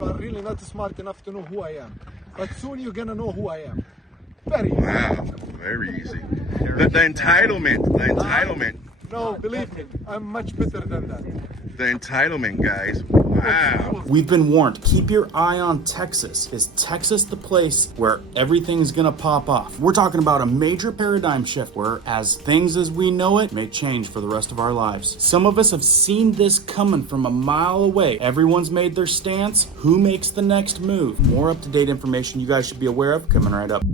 You are really not smart enough to know who I am. But soon you're gonna know who I am. Very easy. Wow, very easy. The entitlement. No, believe me, I'm much better than that. The entitlement, guys. Wow. We've been warned. Keep your eye on Texas. Is Texas the place where everything's gonna pop off? We're talking about a major paradigm shift where as things as we know it may change for the rest of our lives. Some of us have seen this coming from a mile away. Everyone's made their stance. Who makes the next move? More up-to-date information you guys should be aware of coming right up.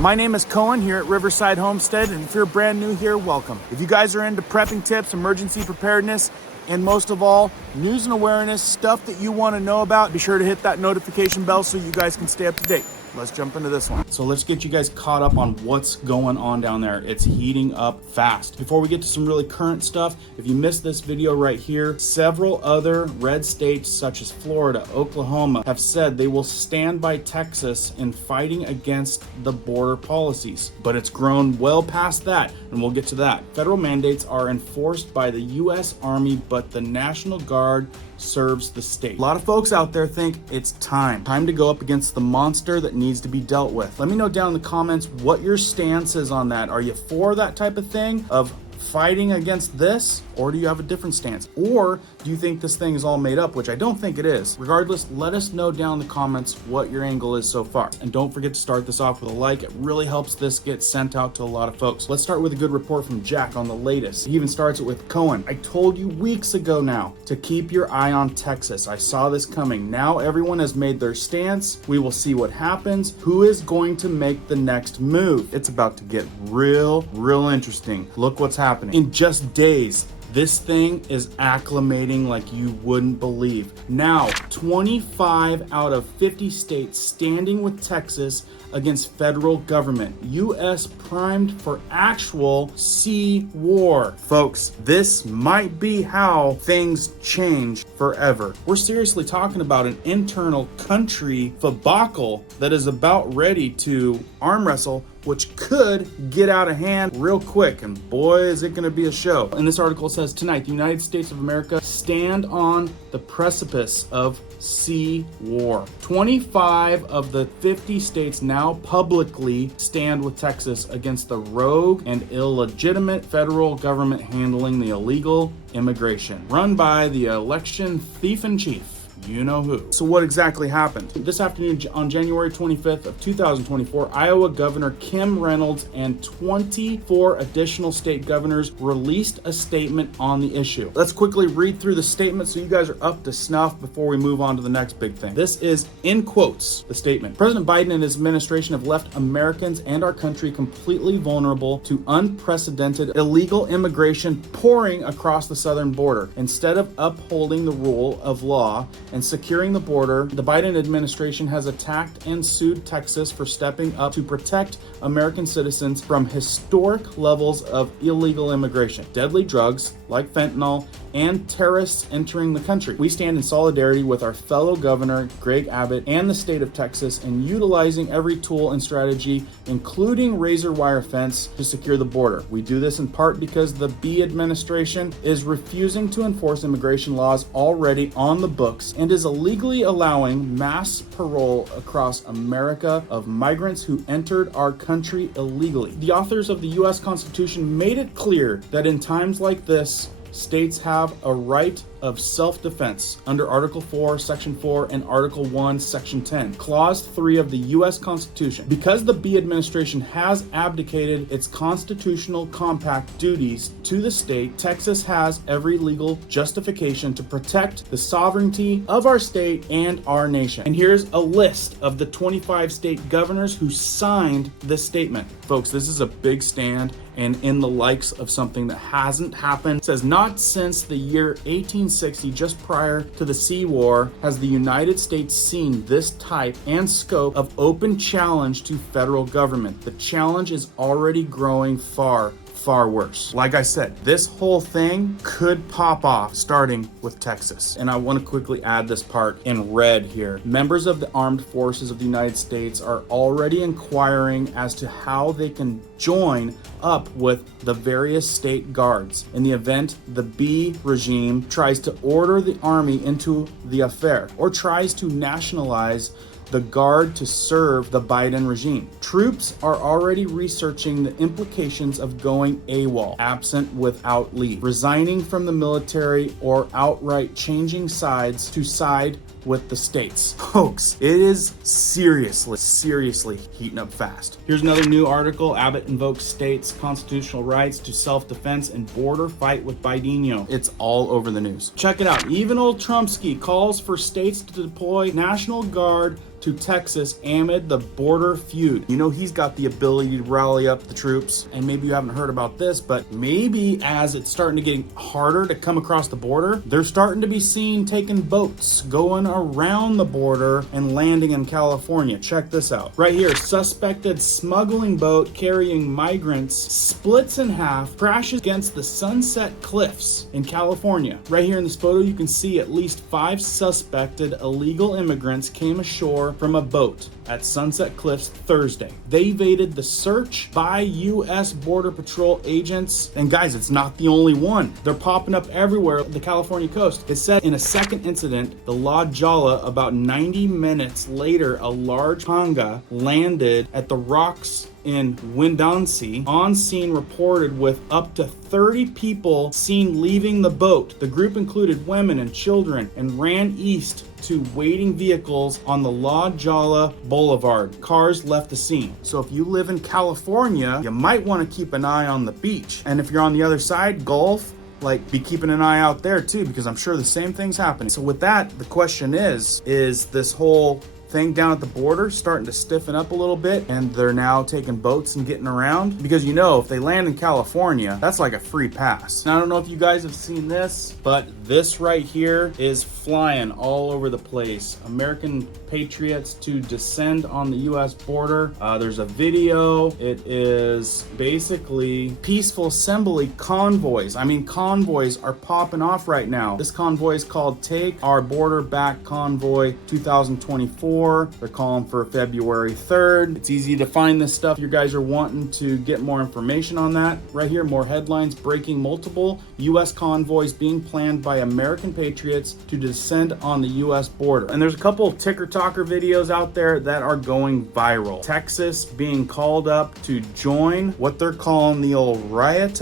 My name is Cohen here at Riverside Homestead, and if you're brand new here, welcome. If you guys are into prepping tips, emergency preparedness, and most of all, news and awareness, stuff that you want to know about, be sure to hit that notification bell so you guys can stay up to date. Let's jump into this one. So let's get you guys caught up on what's going on down there. It's heating up fast. Before we get to some really current stuff, if you missed this video right here, several other red states such as Florida, Oklahoma have said they will stand by Texas in fighting against the border policies. But it's grown well past that, and we'll get to that. Federal mandates are enforced by the U.S. Army, but the National Guard serves the state. A lot of folks out there think it's time to go up against the monster that needs to be dealt with. Let me know down in the comments what your stance is on that. Are you for that type of thing of fighting against this, or do you have a different stance? Or do you think this thing is all made up, which I don't think it is? Regardless, let us know down in the comments what your angle is so far. And don't forget to start this off with a like. It really helps this get sent out to a lot of folks. Let's start with a good report from Jack on the latest. He even starts it with Cohen. I told you weeks ago now to keep your eye on Texas. I saw this coming. Now everyone has made their stance. We will see what happens. Who is going to make the next move? It's about to get real interesting. Look what's happening. In just days, this thing is acclimating like you wouldn't believe. Now, 25 out of 50 states standing with Texas against federal government. U.S. primed for actual sea war. Folks, this might be how things change forever. We're seriously talking about an internal country debacle that is about ready to arm wrestle, which could get out of hand real quick, and boy is it going to be a show. And this article says tonight the United States of America stand on the precipice of sea war. 25 of the 50 states now publicly stand with Texas against the rogue and illegitimate federal government handling the illegal immigration run by the election thief in chief. You know who. So what exactly happened? This afternoon on January 25th of 2024, Iowa Governor Kim Reynolds and 24 additional state governors released a statement on the issue. Let's quickly read through the statement so you guys are up to snuff before we move on to the next big thing. This is, in quotes, the statement. President Biden and his administration have left Americans and our country completely vulnerable to unprecedented illegal immigration pouring across the southern border. Instead of upholding the rule of law and securing the border, the Biden administration has attacked and sued Texas for stepping up to protect American citizens from historic levels of illegal immigration, deadly drugs like fentanyl, and terrorists entering the country. We stand in solidarity with our fellow governor, Greg Abbott, and the state of Texas in utilizing every tool and strategy, including razor wire fence, to secure the border. We do this in part because the B administration is refusing to enforce immigration laws already on the books and is illegally allowing mass parole across America of migrants who entered our country illegally. The authors of the U.S. Constitution made it clear that in times like this, states have a right of self-defense under Article 4, Section 4, and Article 1, Section 10, Clause 3 of the U.S. Constitution. Because the B administration has abdicated its constitutional compact duties to the state, Texas has every legal justification to protect the sovereignty of our state and our nation. And here's a list of the 25 state governors who signed this statement. Folks, this is a big stand and in the likes of something that hasn't happened. It says, not since the year 1860, just prior to the Sea War, has the United States seen this type and scope of open challenge to federal government. The challenge is already growing far far worse. Like I said, this whole thing could pop off starting with Texas. And I want to quickly add this part in red here. Members of the armed forces of the United States are already inquiring as to how they can join up with the various state guards in the event the B regime tries to order the army into the affair or tries to nationalize the guard to serve the Biden regime. Troops are already researching the implications of going AWOL, absent without leave, resigning from the military, or outright changing sides to side with the states. Folks, it is seriously heating up fast. Here's another new article. Abbott invokes states' constitutional rights to self-defense and border fight with Bideno. It's all over the news. Check it out. Even old Trumpsky calls for states to deploy National Guard to Texas amid the border feud. You know, he's got the ability to rally up the troops. And maybe you haven't heard about this, but maybe as it's starting to get harder to come across the border, they're starting to be seen taking boats, going around the border and landing in California. Check this out. Right here, suspected smuggling boat carrying migrants splits in half, crashes against the Sunset Cliffs in California. Right here in this photo, you can see at least 5 suspected illegal immigrants came ashore from a boat at Sunset Cliffs Thursday. They evaded the search by U.S. Border Patrol agents. And guys, it's not the only one. They're popping up everywhere on the California coast. It said in a second incident, the La Jolla, about 90 minutes later, a large panga landed at the rocks in Windansea. On scene reported with up to 30 people seen leaving the boat. The group included women and children and ran east to waiting vehicles on the La Jolla Boulevard. Cars left the scene. So if you live in California, you might want to keep an eye on the beach. And if you're on the other side, Gulf, like, be keeping an eye out there too, because I'm sure the same thing's happening. So with that, the question is this whole thing down at the border starting to stiffen up a little bit, and they're now taking boats and getting around? Because, you know, if they land in California, that's like a free pass. Now, I don't know if you guys have seen this, but this right here is flying all over the place. American Patriots to descend on the U.S. border. There's a video. It is basically peaceful assembly convoys. I mean, convoys are popping off right now. This convoy is called Take Our Border Back Convoy 2024. They're calling for February 3rd. It's easy to find this stuff. You guys are wanting to get more information on that. Right here, more headlines breaking: multiple U.S. convoys being planned by American Patriots to descend on the U.S. border. And there's a couple of ticker-talker videos out there that are going viral. Texas being called up to join what they're calling the old Riot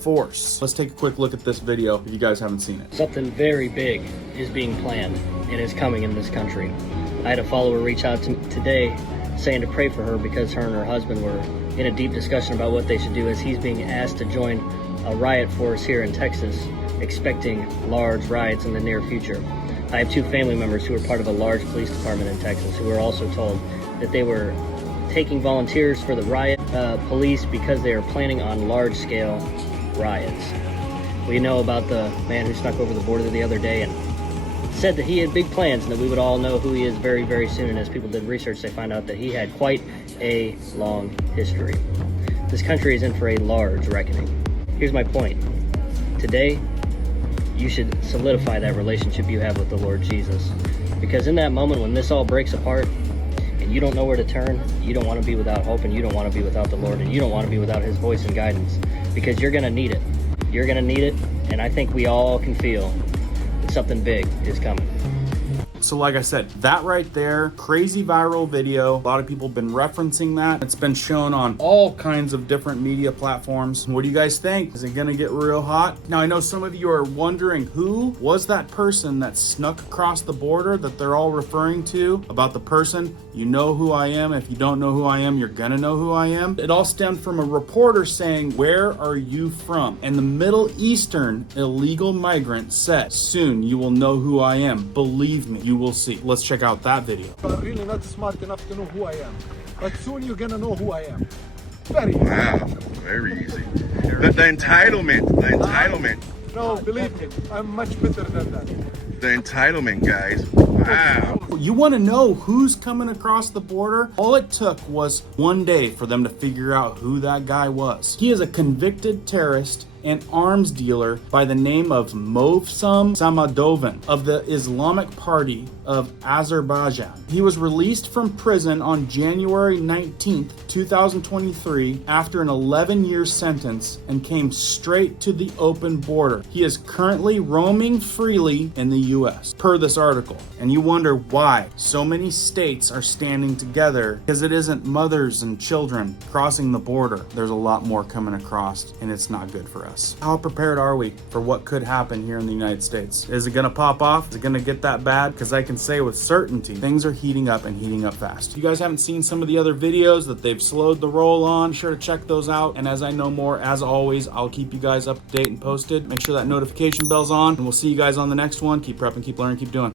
Force. Let's take a quick look at this video if you guys haven't seen it. Something very big is being planned and is coming in this country. I had a follower reach out to me today saying to pray for her because her and her husband were in a deep discussion about what they should do as he's being asked to join a riot force here in Texas, expecting large riots in the near future. I have 2 family members who are part of a large police department in Texas who were also told that they were taking volunteers for the riot police because they are planning on large-scale riots. We know about the man who snuck over the border the other day and said that he had big plans and that we would all know who he is very, very soon. And as people did research, they found out that he had quite a long history. This country is in for a large reckoning. Here's my point. Today, you should solidify that relationship you have with the Lord Jesus. Because in that moment when this all breaks apart and you don't know where to turn, you don't want to be without hope, and you don't want to be without the Lord, and you don't want to be without his voice and guidance, because you're going to need it. You're going to need it, and I think we all can feel that something big is coming. So like I said, that right there, crazy viral video. A lot of people have been referencing that. It's been shown on all kinds of different media platforms. What do you guys think? Is it gonna get real hot? Now, I know some of you are wondering, who was that person that snuck across the border that they're all referring to? About the person, you know who I am. If you don't know who I am, you're gonna know who I am. It all stemmed from a reporter saying, "Where are you from?" And the Middle Eastern illegal migrant said, "Soon you will know who I am. Believe me, you will see." Let's check out that video. I'm really not smart enough to know who I am. But soon you're gonna know who I am. Very easy. Wow, very easy. The entitlement. No, believe me, I'm much better than that. The entitlement, guys. Wow. You want to know who's coming across the border? All it took was one day for them to figure out who that guy was. He is a convicted terrorist and arms dealer by the name of Movsum Samadovan of the Islamic Party of Azerbaijan. He was released from prison on January 19th, 2023 after an 11-year sentence and came straight to the open border. He is currently roaming freely in the US, per this article. And you wonder why so many states are standing together, because it isn't mothers and children crossing the border. There's a lot more coming across, and it's not good for us. How prepared are we for what could happen here in the United States? Is it gonna pop off? Is it gonna get that bad? Because I can say with certainty, things are heating up and heating up fast. If you guys haven't seen some of the other videos that they've slowed the roll on, be sure to check those out. And as I know more, as always, I'll keep you guys up to date and posted. Make sure that notification bell's on, and we'll see you guys on the next one. Keep prepping, keep learning, keep doing.